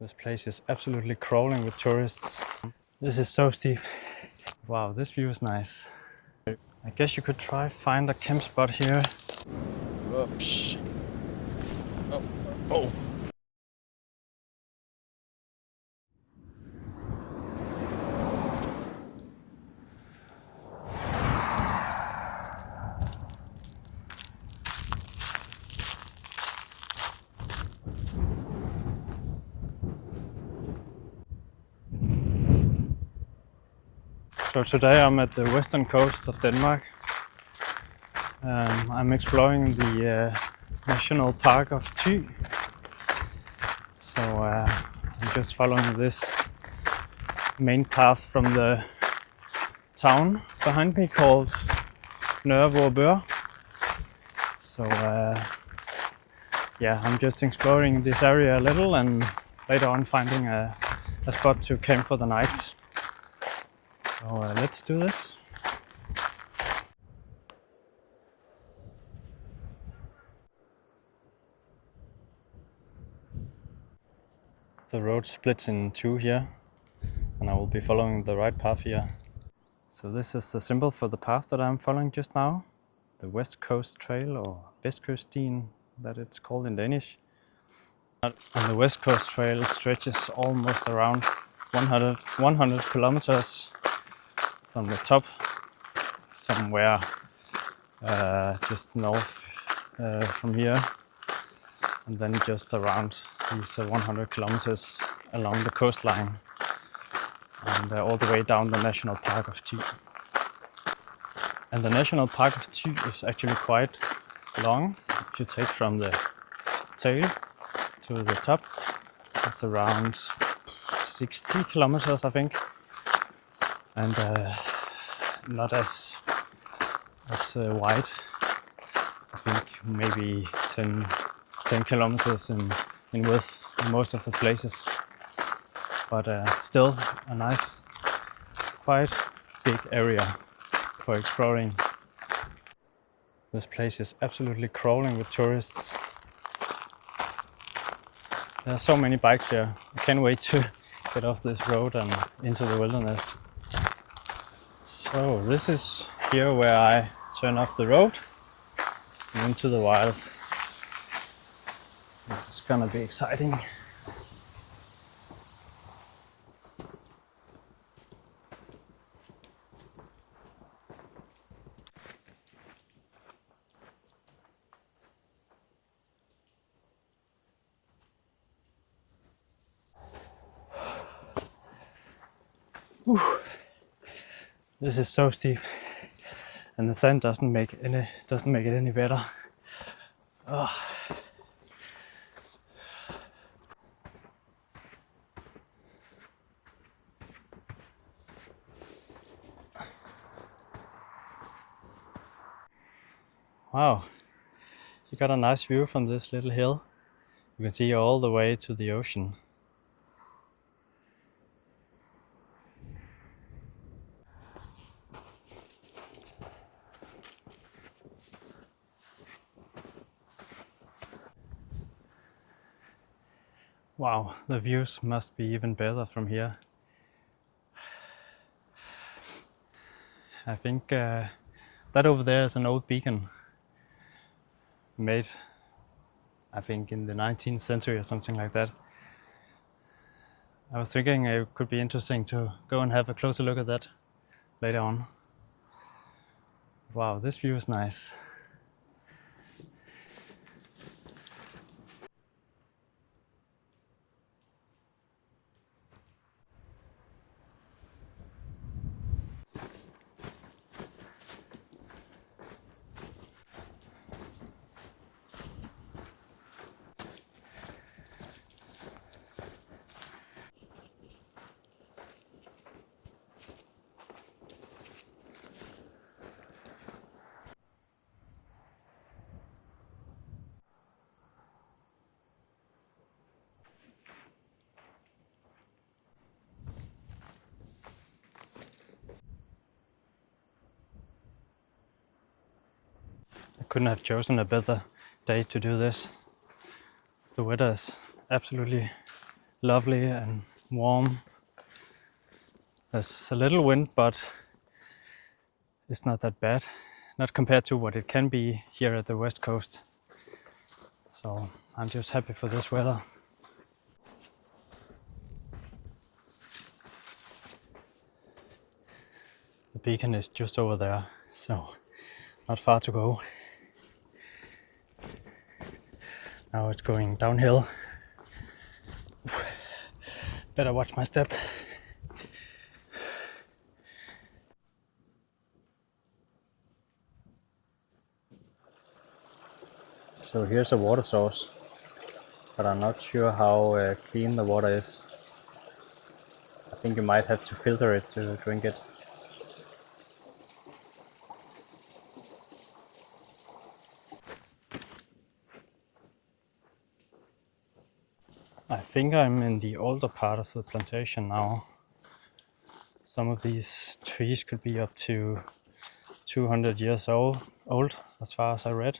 This place is absolutely crawling with tourists. This is so steep. Wow, this view is nice. I guess you could try find a camp spot here. Oops. Oh. Oh. So today I'm at the western coast of Denmark. I'm exploring the National Park of Thy. So I'm just following this main path from the town behind me called Tvorup. So yeah, I'm just exploring this area a little and later on finding a spot to camp for the night. So let's do this. The road splits in two here, and I will be following the right path here. So this is the symbol for the path that I'm following just now, the West Coast Trail, or Vestkyststien that it's called in Danish. And the West Coast Trail stretches almost around 100 kilometers from the top, somewhere just north from here, and then just around these 100 kilometers along the coastline, and all the way down the National Park of Thy. And the National Park of Thy is actually quite long. If you take from the tail to the top, it's around 60 kilometers, I think, and not as wide. I think maybe 10 kilometers in width in most of the places, but still a nice, quite big area for exploring. This place is absolutely crawling with tourists. There are so many bikes here. I can't wait to get off this road and into the wilderness. So this is here where I turn off the road and into the wild. This is gonna be exciting. Whew. This is so steep, and the sand doesn't make it any better. Oh. Wow, you got a nice view from this little hill. You can see all the way to the ocean. Wow, the views must be even better from here. I think that over there is an old beacon made, I think, in the 19th century or something like that. I was thinking it could be interesting to go and have a closer look at that later on. Wow, this view is nice. I couldn't have chosen a better day to do this. The weather is absolutely lovely and warm. There's a little wind, but it's not that bad, not compared to what it can be here at the west coast. So I'm just happy for this weather. The beacon is just over there, so not far to go. Now it's going downhill. Better watch my step. So here's a water source, but I'm not sure how clean the water is. I think you might have to filter it to drink it. I think I'm in the older part of the plantation now. Some of these trees could be up to 200 years old, as far as I read.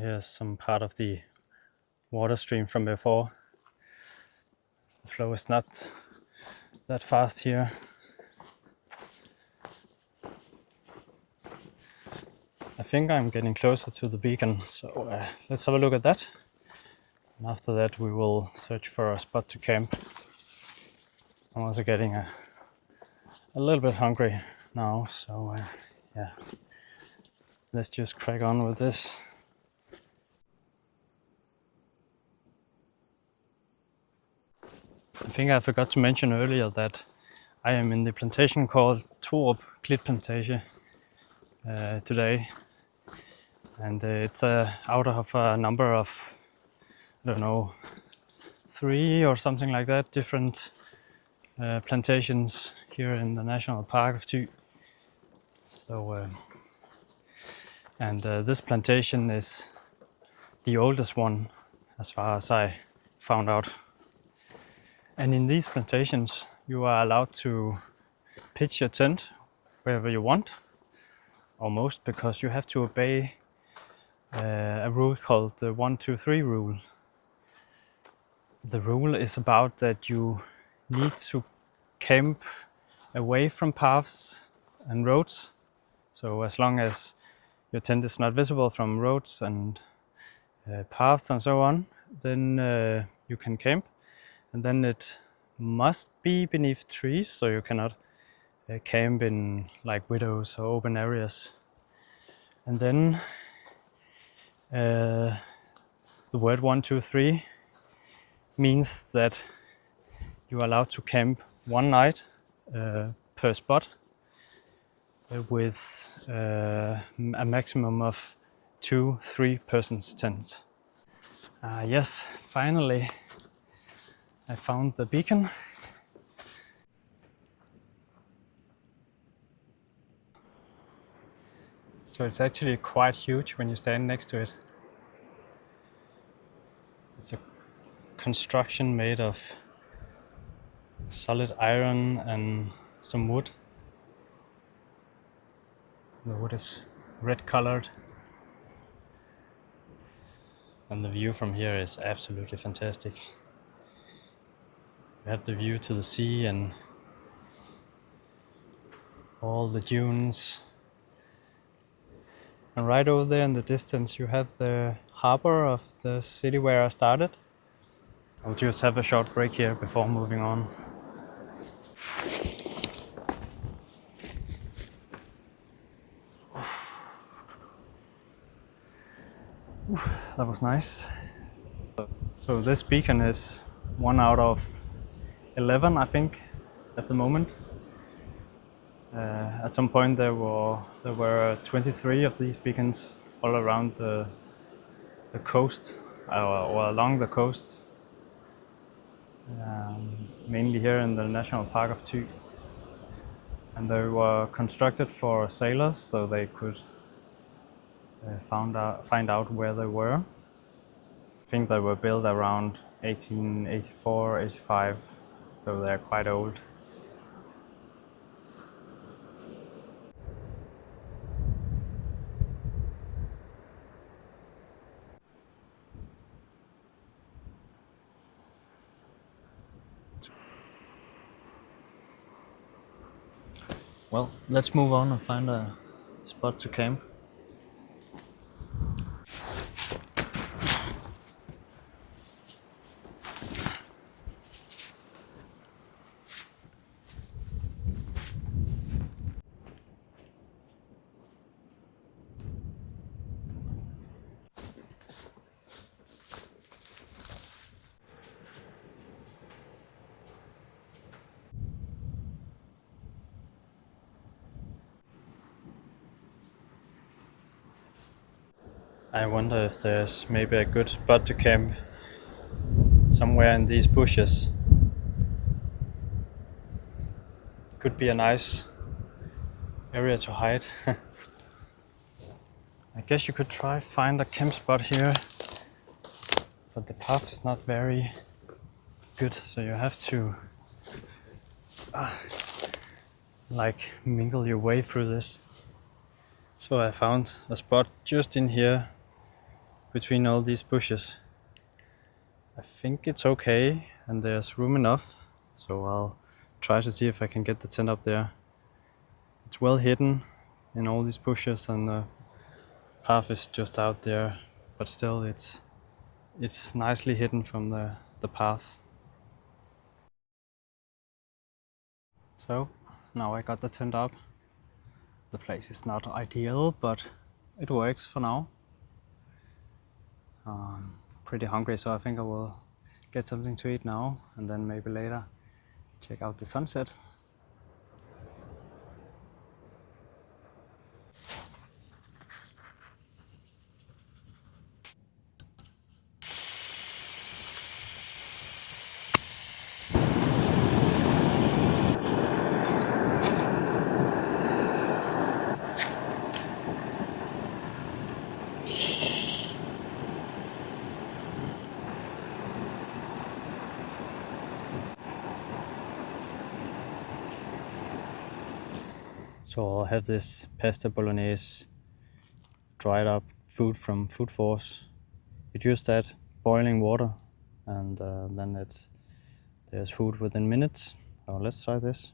Here's some part of the water stream from before. The flow is not that fast here. I think I'm getting closer to the beacon, so let's have a look at that. And after that we will search for a spot to camp. I'm also getting a little bit hungry now, so yeah, let's just crack on with this. I think I forgot to mention earlier that I am in the plantation called Tvorup Klitplantage today, and it's out of a number of, I don't know, 3 or something like that, different plantations here in the National Park of Thy. So, and this plantation is the oldest one, as far as I found out. And in these plantations, you are allowed to pitch your tent wherever you want, almost, because you have to obey a rule called the 1, 2, 3 rule. The rule is about that you need to camp away from paths and roads. So as long as your tent is not visible from roads and paths and so on, then you can camp. And then it must be beneath trees, so you cannot camp in like widows or open areas. And then the word 1, 2, 3 means that you are allowed to camp one night per spot with a maximum of 2, 3 persons tents. Yes, finally I found the beacon. So it's actually quite huge when you stand next to it. It's a construction made of solid iron and some wood. The wood is red colored. And the view from here is absolutely fantastic. You have the view to the sea and all the dunes. And right over there in the distance you have the harbor of the city where I started. I'll just have a short break here before moving on. That was nice. So this beacon is 1 out of 11, I think, at the moment. At some point there were 23 of these beacons all around the coast, or along the coast, mainly here in the National Park of Thy. And they were constructed for sailors, so they could find out where they were. I think they were built around 1884, 85, so they're quite old. Well, let's move on and find a spot to camp. I wonder if there's maybe a good spot to camp somewhere in these bushes. Could be a nice area to hide. I guess you could try find a camp spot here, but the path's not very good, so you have to like mingle your way through this. So I found a spot just in here between all these bushes. I think it's okay and there's room enough, so I'll try to see if I can get the tent up there. It's well hidden in all these bushes and the path is just out there, but still it's nicely hidden from the path. So now I got the tent up. The place is not ideal, but it works for now. Pretty hungry, so I think I will get something to eat now and then maybe later check out the sunset. So I'll have this pasta bolognese, dried up food from Food Force. You just add boiling water and then there's food within minutes. So let's try this.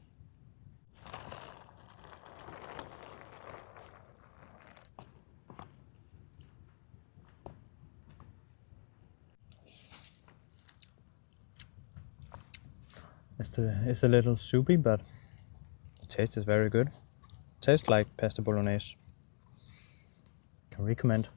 It's a little soupy, but the taste is very good. Tastes like pasta bolognese. Can recommend.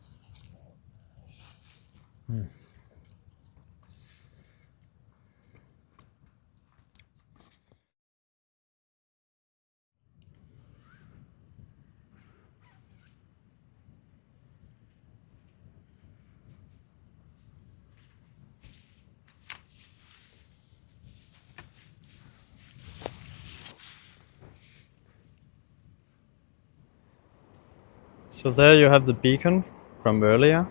So there you have the beacon from earlier,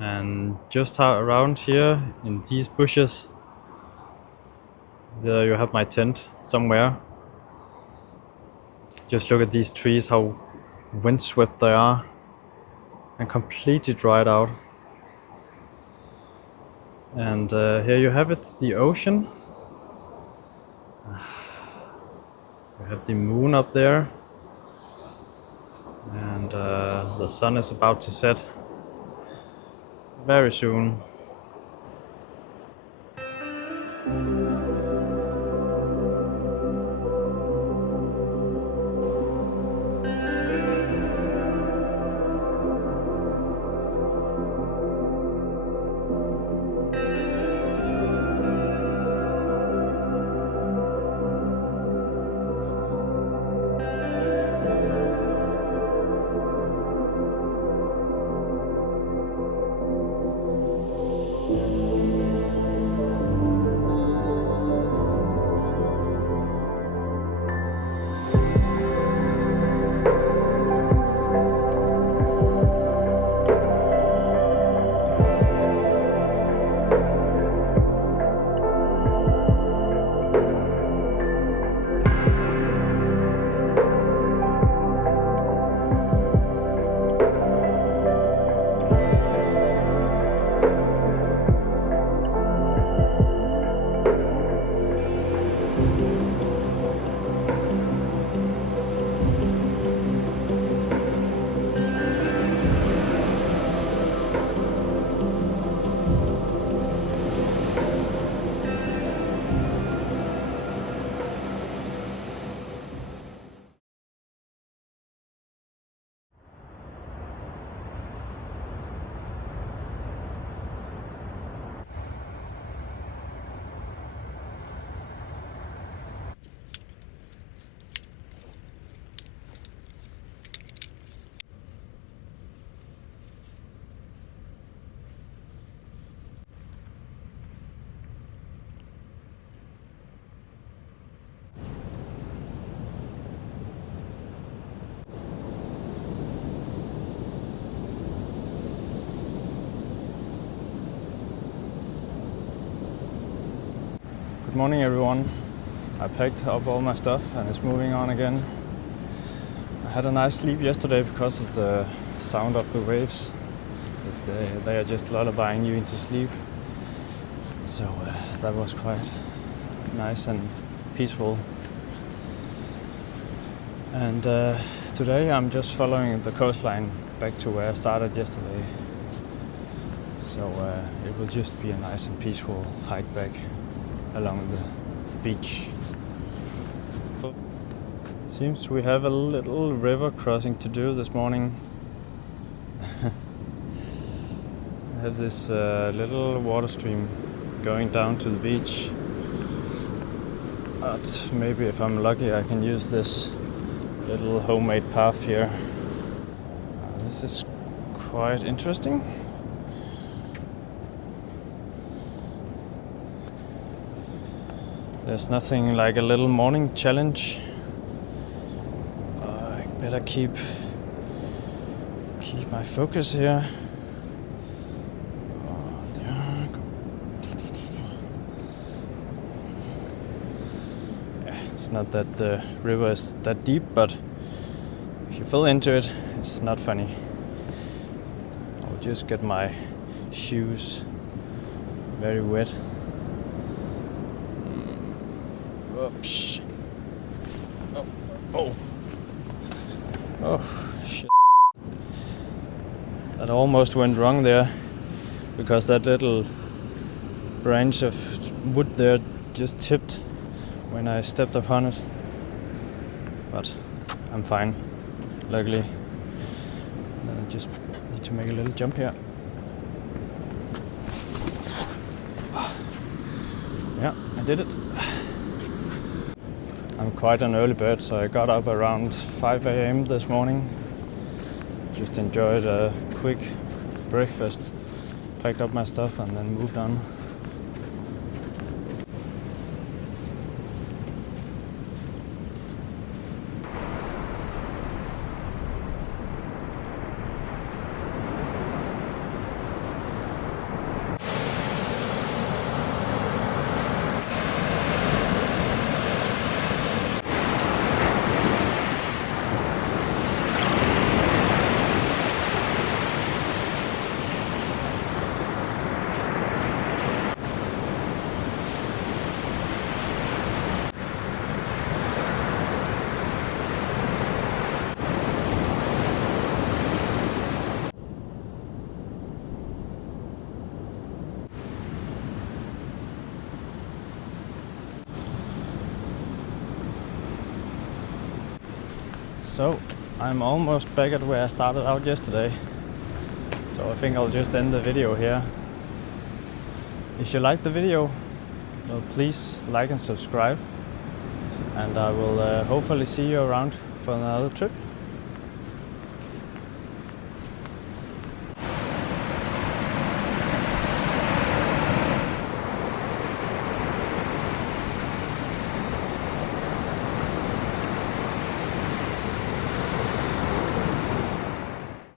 and just around here in these bushes, there you have my tent somewhere. Just look at these trees, how windswept they are and completely dried out. And here you have it, the ocean. You have the moon up there, and the sun is about to set very soon. Good morning everyone. I packed up all my stuff and it's moving on again. I had a nice sleep yesterday because of the sound of the waves. They are just lullabying you into sleep. So that was quite nice and peaceful. And today I'm just following the coastline back to where I started yesterday. So it will just be a nice and peaceful hike back along the beach. Seems we have a little river crossing to do this morning. I have this little water stream going down to the beach. But maybe if I'm lucky I can use this little homemade path here. This is quite interesting. There's nothing like a little morning challenge. I better keep my focus here. It's not that the river is that deep, but if you fall into it, it's not funny. I'll just get my shoes very wet. Oops. Oh, shit. That almost went wrong there, because that little branch of wood there just tipped when I stepped upon it. But I'm fine, luckily. Then I just need to make a little jump here. Yeah, I did it. I'm quite an early bird, so I got up around 5 a.m. this morning. Just enjoyed a quick breakfast, packed up my stuff and then moved on. So I'm almost back at where I started out yesterday. So I think I'll just end the video here. If you liked the video, well, please like and subscribe. And I will hopefully see you around for another trip.